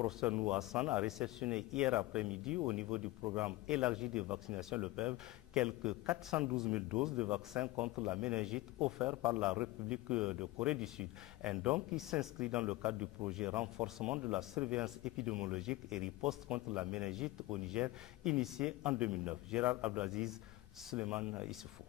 Le professeur Nou Hassan a réceptionné hier après-midi au niveau du programme élargi de vaccination, le PEV, quelques 412 000 doses de vaccins contre la méningite offerts par la République de Corée du Sud. Un don qui s'inscrit dans le cadre du projet renforcement de la surveillance épidémiologique et riposte contre la méningite au Niger, initié en 2009. Gérard Abdelaziz, Suleiman Issoufou.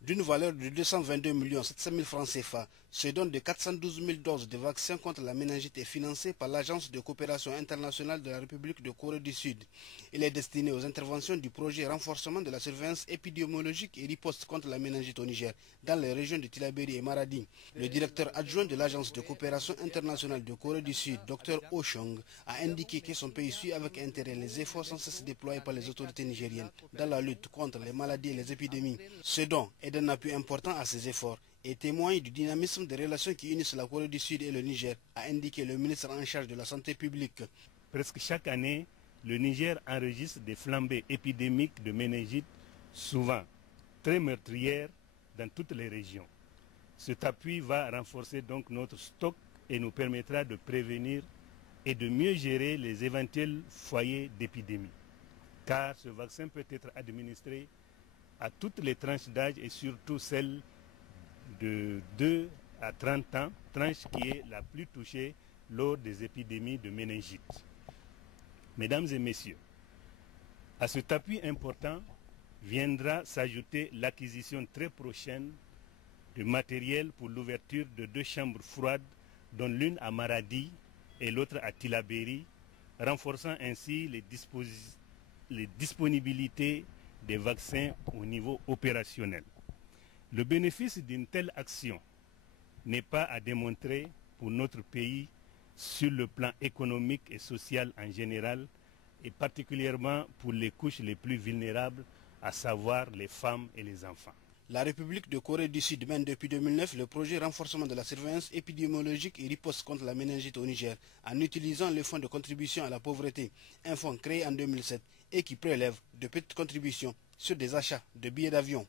D'une valeur de 222 700 000 francs CFA, ce don de 412 000 doses de vaccins contre la méningite est financé par l'Agence de coopération internationale de la République de Corée du Sud. Il est destiné aux interventions du projet renforcement de la surveillance épidémiologique et riposte contre la méningite au Niger, dans les régions de Tillabéri et Maradi. Le directeur adjoint de l'Agence de coopération internationale de Corée du Sud, Dr Oh Chong, a indiqué que son pays suit avec intérêt les efforts sans cesse déployés par les autorités nigériennes dans la lutte contre les maladies et les épidémies. Ce don est d'un appui important à ces efforts et témoigne du dynamisme des relations qui unissent la Corée du Sud et le Niger, a indiqué le ministre en charge de la santé publique. Presque chaque année, le Niger enregistre des flambées épidémiques de méningite, souvent très meurtrières dans toutes les régions. Cet appui va renforcer donc notre stock et nous permettra de prévenir et de mieux gérer les éventuels foyers d'épidémie. Car ce vaccin peut être administré à toutes les tranches d'âge et surtout celles de 2 à 30 ans, tranche qui est la plus touchée lors des épidémies de méningite. Mesdames et messieurs, à cet appui important viendra s'ajouter l'acquisition très prochaine de matériel pour l'ouverture de 2 chambres froides, dont l'une à Maradi et l'autre à Tillabéri, renforçant ainsi les disponibilités des vaccins au niveau opérationnel. Le bénéfice d'une telle action n'est pas à démontrer pour notre pays sur le plan économique et social en général et particulièrement pour les couches les plus vulnérables, à savoir les femmes et les enfants. La République de Corée du Sud mène depuis 2009 le projet renforcement de la surveillance épidémiologique et riposte contre la méningite au Niger en utilisant le fonds de contribution à la pauvreté, un fonds créé en 2007 et qui prélève de petites contributions sur des achats de billets d'avion.